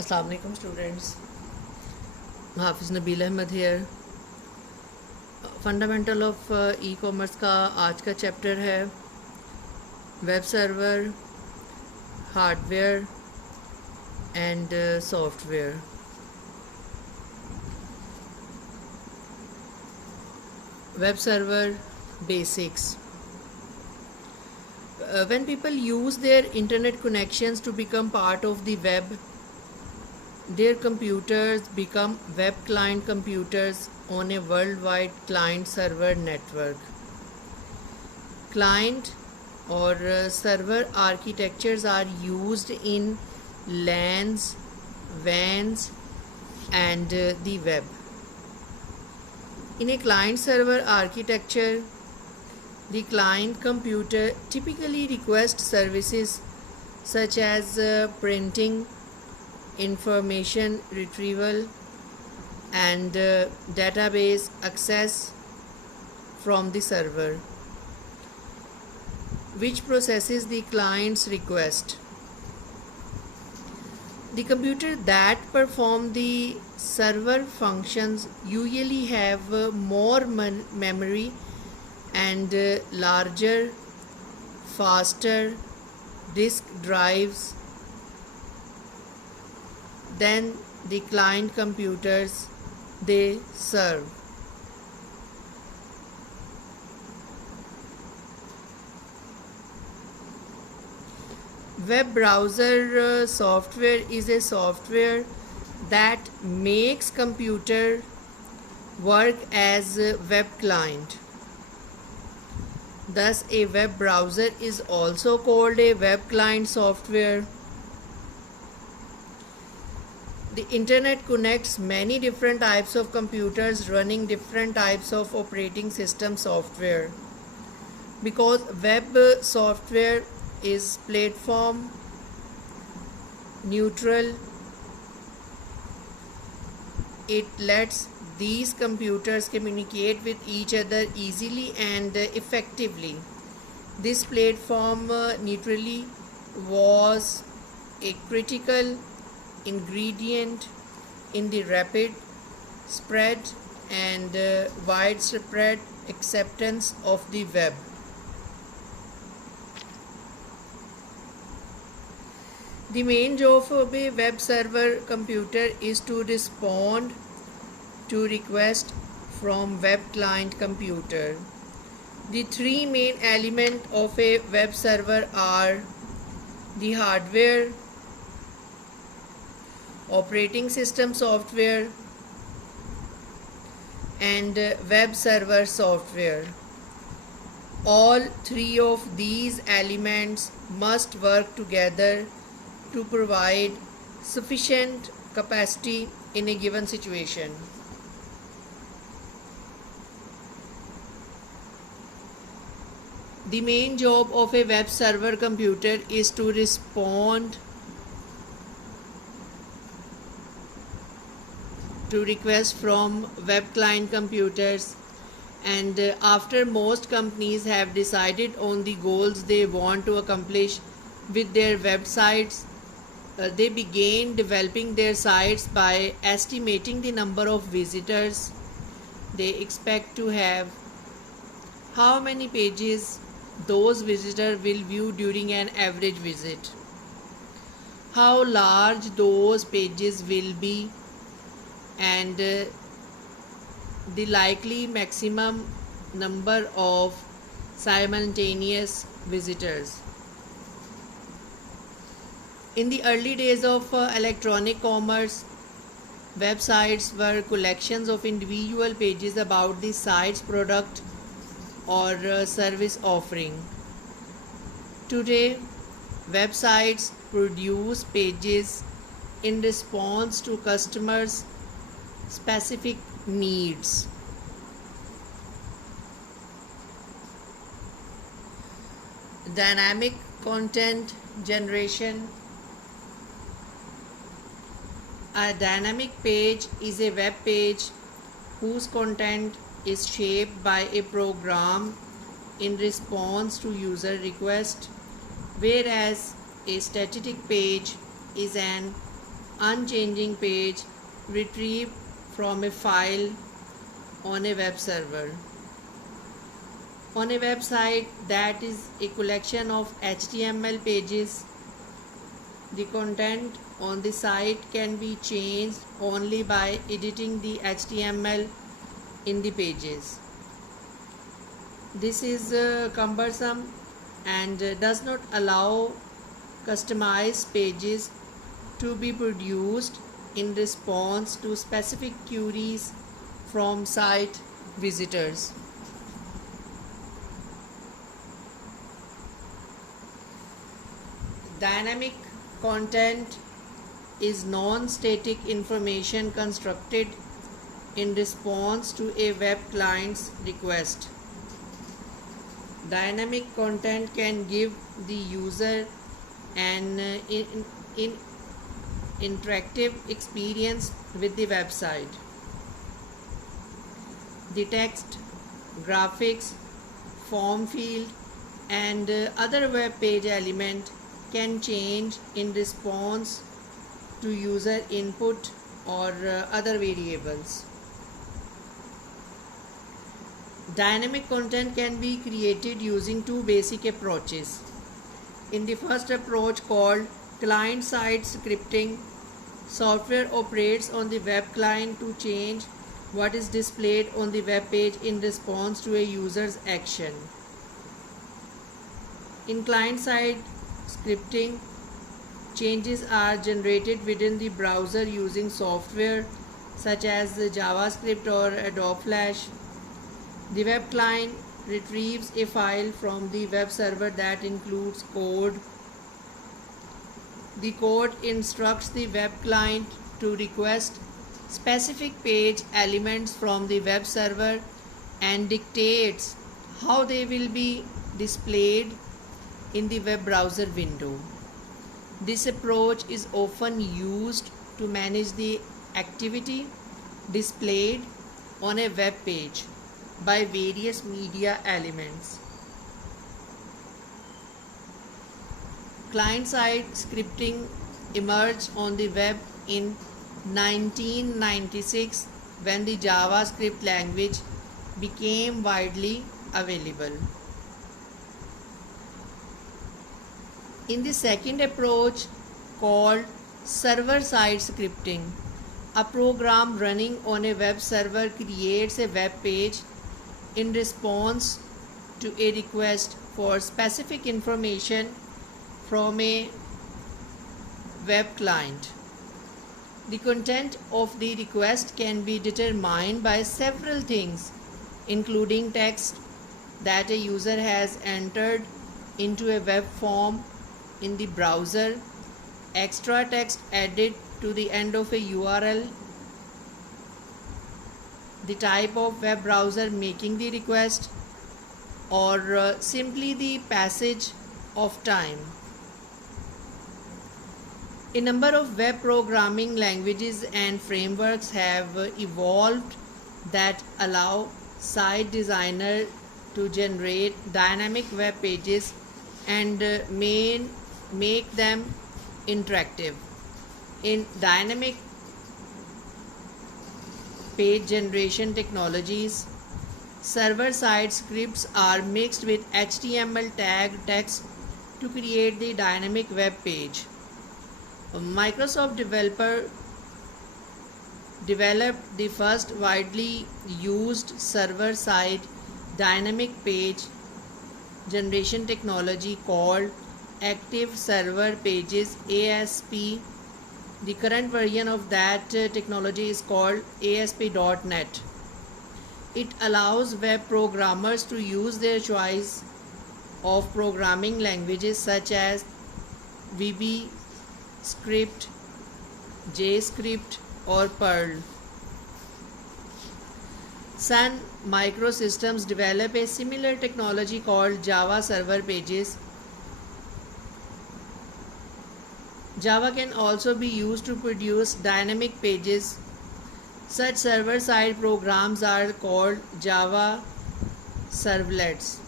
Assalamu alaikum students. Hafiz Nabeel Ahmed here. Fundamental of e commerce का आज का चैप्टर है web server, hardware and software. Web server basics. When people use their internet connections to become part of the web, their computers become web client computers on a worldwide client server network. Client or server architectures are used in LANs, WANs and the web. In a client-server architecture, the client computer typically requests services such as printing, information retrieval, and database access from the server, which processes the client's request. The computer that perform the server functions usually have more memory and larger, faster disk drives than the client computers they serve. Web browser software is a software that makes computer work as a web client. Thus, a web browser is also called a web client software. The internet connects many different types of computers running different types of operating system software. Because web software is platform neutral, it lets these computers communicate with each other easily and effectively. This platform neutrality was a critical ingredient in the rapid spread and widespread acceptance of the web. The main job of a web server computer is to respond to requests from web client computer. The three main elements of a web server are the hardware, operating system software, and web server software. All three of these elements must work together to provide sufficient capacity in a given situation. The main job of a web server computer is to respond to requests from web client computers, and after most companies have decided on the goals they want to accomplish with their websites, they began developing their sites by estimating the number of visitors they expect to have, how many pages those visitors will view during an average visit, how large those pages will be, and the likely maximum number of simultaneous visitors. In the early days of electronic commerce, websites were collections of individual pages about the site's product or service offering. Today, websites produce pages in response to customers' specific needs. Dynamic content generation. A dynamic page is a web page whose content is shaped by a program in response to user request, whereas a static page is an unchanging page retrieved from a file on a web server. On a website that is a collection of HTML pages, the content on the site can be changed only by editing the HTML in the pages. This is cumbersome and does not allow customized pages to be produced in response to specific queries from site visitors. Dynamic content is non-static information constructed in response to a web client's request. Dynamic content can give the user an interactive experience with the website. The text, graphics, form field, and other web page element can change in response to user input or other variables. Dynamic content can be created using two basic approaches. In the first approach, called client-side scripting, software operates on the web client to change what is displayed on the web page in response to a user's action. In client-side scripting, changes are generated within the browser using software such as JavaScript or Adobe Flash. The web client retrieves a file from the web server that includes code. The code instructs the web client to request specific page elements from the web server and dictates how they will be displayed in the web browser window. This approach is often used to manage the activity displayed on a web page by various media elements. Client-side scripting emerged on the web in 1996 when the JavaScript language became widely available. In the second approach, called server-side scripting, a program running on a web server creates a web page in response to a request for specific information from a web client. The content of the request can be determined by several things, including text that a user has entered into a web form in the browser, extra text added to the end of a URL, the type of web browser making the request, or simply the passage of time. A number of web programming languages and frameworks have evolved that allow site designer to generate dynamic web pages and make them interactive. In dynamic page generation technologies, server-side scripts are mixed with HTML tag text to create the dynamic web page. Microsoft developed the first widely used server-side dynamic page generation technology called Active Server Pages ASP. The current version of that technology is called ASP.NET. It allows web programmers to use their choice of programming languages such as VB Script, JScript, or Perl. Sun Microsystems develop a similar technology called Java Server Pages. Java can also be used to produce dynamic pages. Such server-side programs are called Java servlets.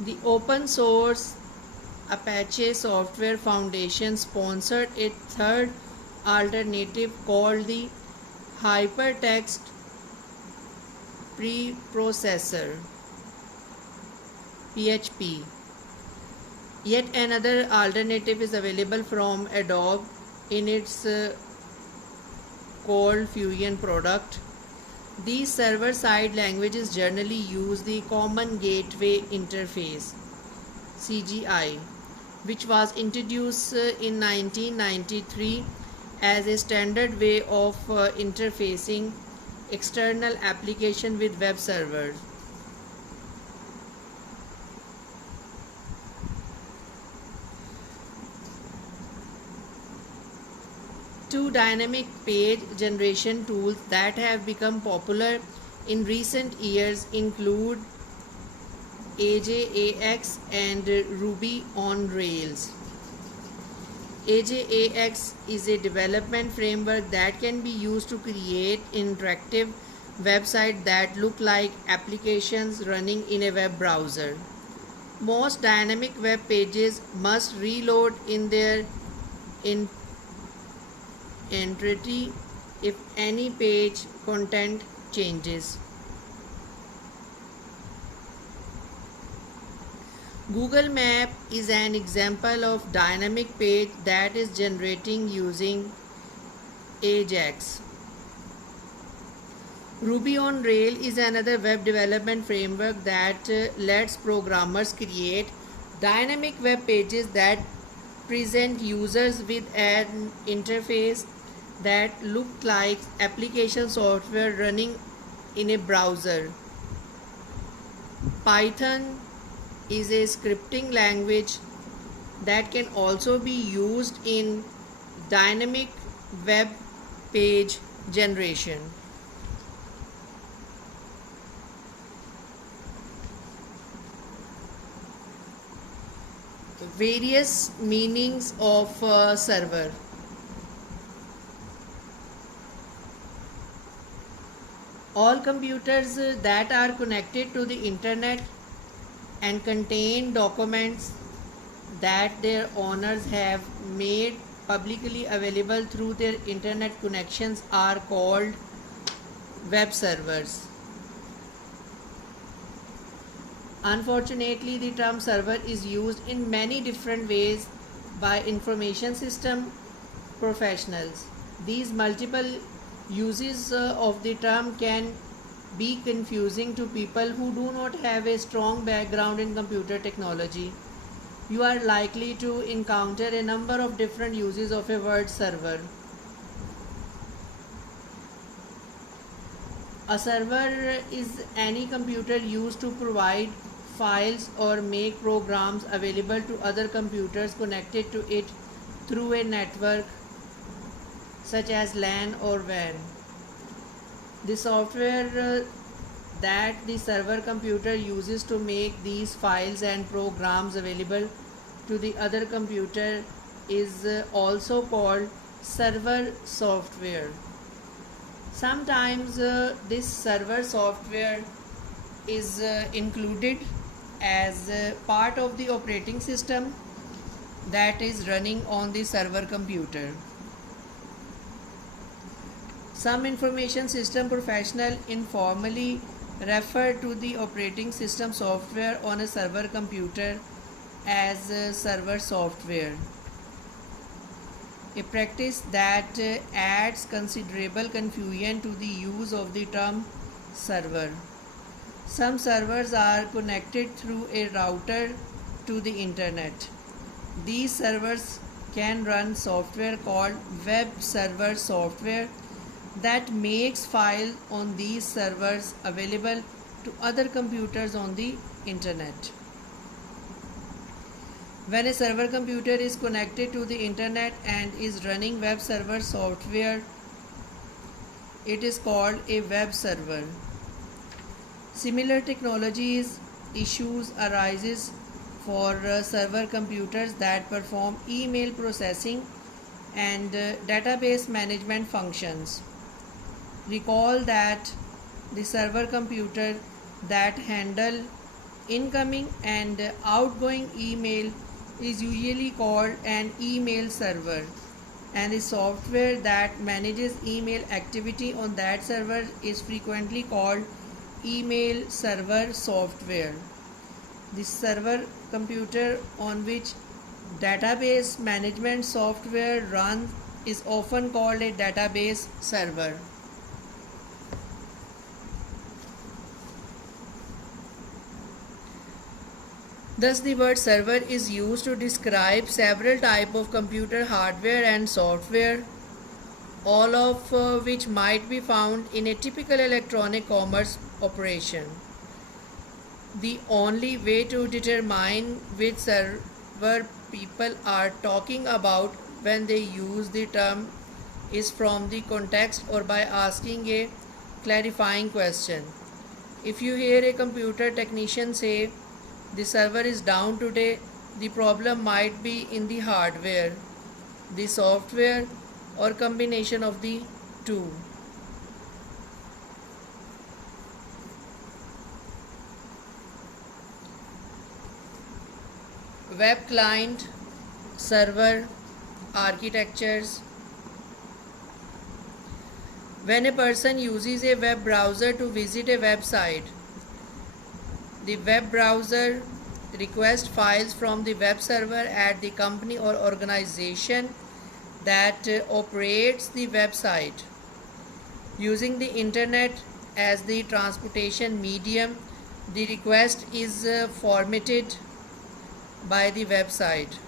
The open source Apache Software Foundation sponsored a third alternative called the Hypertext Preprocessor (PHP). Yet another alternative is available from Adobe in its Cold Fusion product. These server-side languages generally use the Common Gateway Interface (CGI), which was introduced in 1993 as a standard way of interfacing external application with web servers. Two dynamic page generation tools that have become popular in recent years include AJAX and Ruby on Rails. AJAX is a development framework that can be used to create interactive websites that look like applications running in a web browser. Most dynamic web pages must reload in their entirety if any page content changes. Google Map is an example of dynamic page that is generating using AJAX. Ruby on Rails is another web development framework that lets programmers create dynamic web pages that present users with an interface that look like application software running in a browser. Python is a scripting language that can also be used in dynamic web page generation. Various meanings of server. All computers that are connected to the internet and contain documents that their owners have made publicly available through their internet connections are called web servers. Unfortunately, the term server is used in many different ways by information system professionals. These multiple uses of the term can be confusing to people who do not have a strong background in computer technology. You are likely to encounter a number of different uses of a word server. A server is any computer used to provide files or make programs available to other computers connected to it through a network such as LAN or WAN. The software that the server computer uses to make these files and programs available to the other computer is also called server software. Sometimes this server software is included as part of the operating system that is running on the server computer. Some information system professionals informally refer to the operating system software on a server computer as server software, a practice that adds considerable confusion to the use of the term server. Some servers are connected through a router to the internet. These servers can run software called web server software that makes files on these servers available to other computers on the internet. When a server computer is connected to the internet and is running web server software, it is called a web server. Similar technologies issues arises for server computers that perform email processing and database management functions. Recall that the server computer that handle incoming and outgoing email is usually called an email server. and the software that manages email activity on that server is frequently called email server software. The server computer on which database management software runs is often called a database server. Thus, the word server is used to describe several types of computer hardware and software, all of which might be found in a typical electronic commerce operation. The only way to determine which server people are talking about when they use the term is from the context or by asking a clarifying question. If you hear a computer technician say, "The server is down today," the problem might be in the hardware, the software, or combination of the two. Web client server architectures. When a person uses a web browser to visit a website, the web browser requests files from the web server at the company or organization that operates the website. Using the internet as the transportation medium, the request is formatted by the website.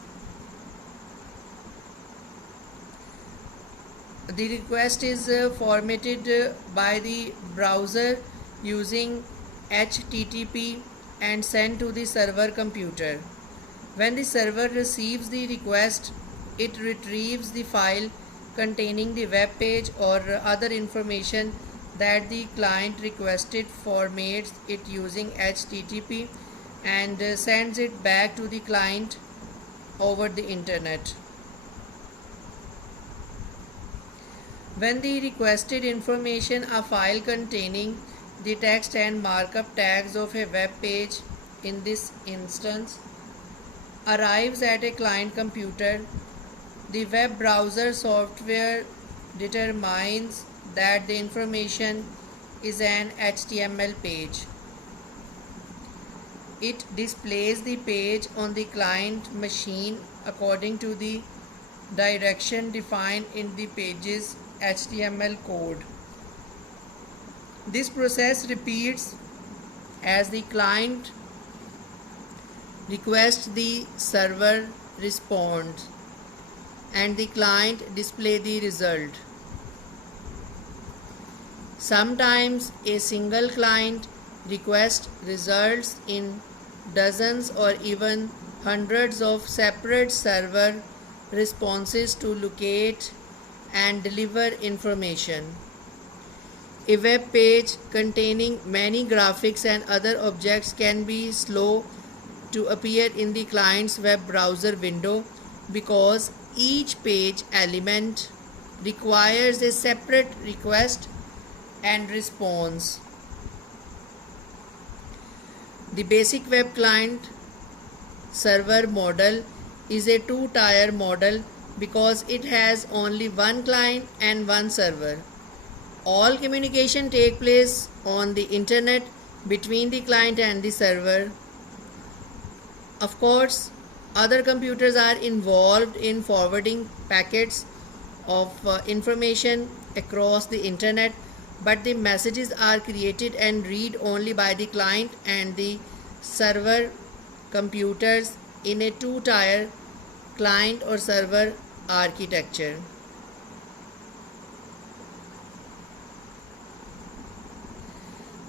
The request is formatted by the browser using HTTP and sent to the server computer. When the server receives the request, it retrieves the file containing the web page or other information that the client requested, formats it using HTTP, and sends it back to the client over the internet. When the requested information, a file containing the text and markup tags of a web page, in this instance, arrives at a client computer, the web browser software determines that the information is an HTML page. It displays the page on the client machine according to the direction defined in the page's HTML code. This process repeats as the client requests, the server responds, and the client displays the result. Sometimes a single client request results in dozens or even hundreds of separate server responses to locate and deliver information. A web page containing many graphics and other objects can be slow to appear in the client's web browser window because each page element requires a separate request and response. The basic web client server model is a two-tier model because it has only one client and one server. All communication takes place on the internet between the client and the server. Of course, other computers are involved in forwarding packets of information across the internet, but the messages are created and read only by the client and the server computers in a two-tier client or server architecture.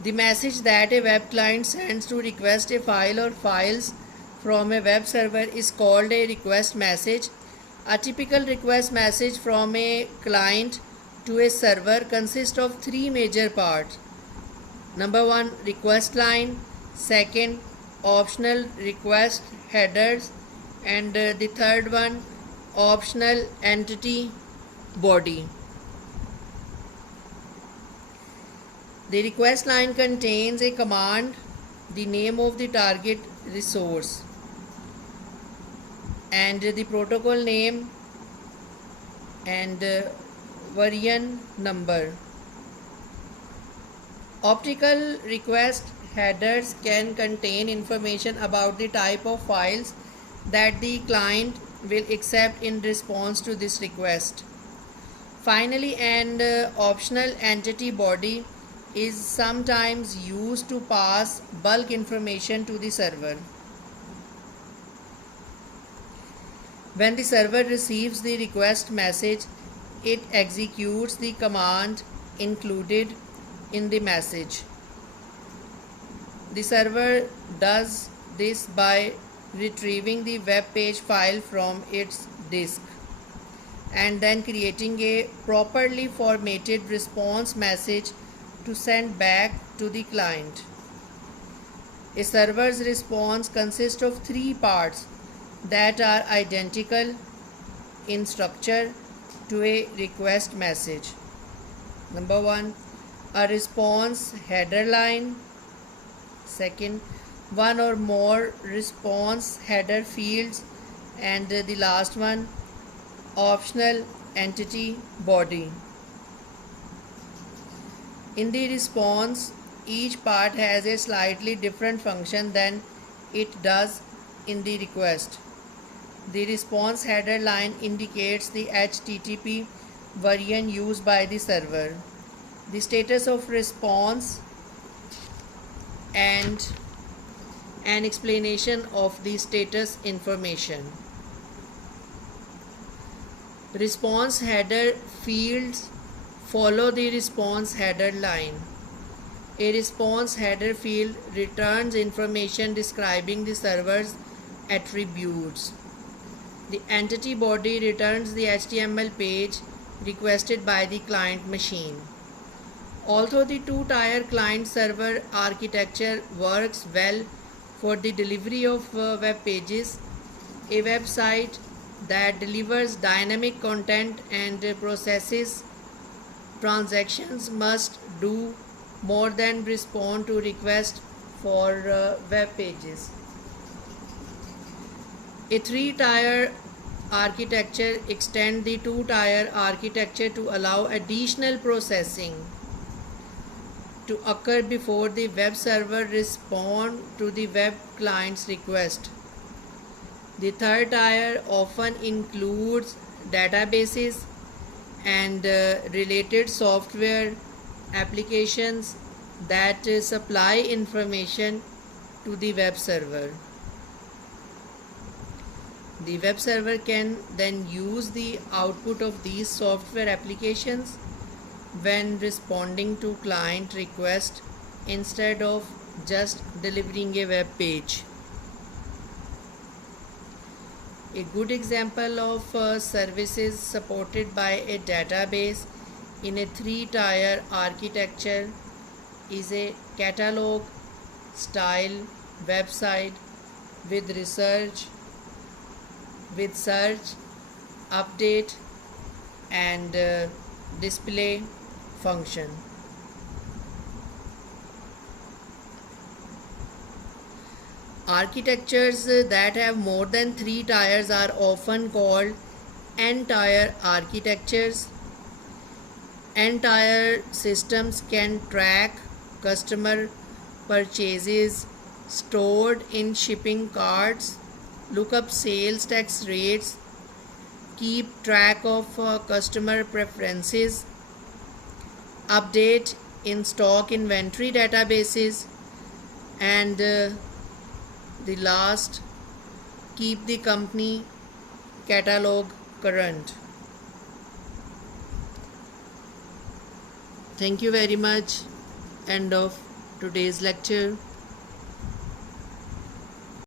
The message that a web client sends to request a file or files from a web server is called a request message. A typical request message from a client to a server consists of three major parts. Number one, request line. Second, optional request headers. And the third one, optional entity body. The request line contains a command, the name of the target resource, and the protocol name and version number. Optical request headers can contain information about the type of files that the client will accept in response to this request. Finally, an optional entity body is sometimes used to pass bulk information to the server. When the server receives the request message, it executes the command included in the message. The server does this by retrieving the web page file from its disk and then creating a properly formatted response message to send back to the client. A server's response consists of three parts that are identical in structure to a request message. Number one, a response header line. Second, one or more response header fields. And the last one, optional entity body. In the response, each part has a slightly different function than it does in the request. The response header line indicates the HTTP version used by the server, the status of response, and an explanation of the status information. Response header fields follow the response header line. A response header field returns information describing the server's attributes. The entity body returns the HTML page requested by the client machine. Although the two-tier client-server architecture works well for the delivery of web pages, a website that delivers dynamic content and processes transactions must do more than respond to requests for web pages. A three-tier architecture extends the two-tier architecture to allow additional processing to occur before the web server responds to the web client's request. The third tier often includes databases and related software applications that supply information to the web server. The web server can then use the output of these software applications when responding to client request instead of just delivering a web page. A good example of services supported by a database in a three-tier architecture is a catalog style website with search, update, and display function. Architectures that have more than three tiers are often called n-tier architectures. N-tier systems can track customer purchases stored in shipping carts, look up sales tax rates, keep track of customer preferences, update in stock inventory databases, and the last, keep the company catalog current. Thank you very much. End of today's lecture.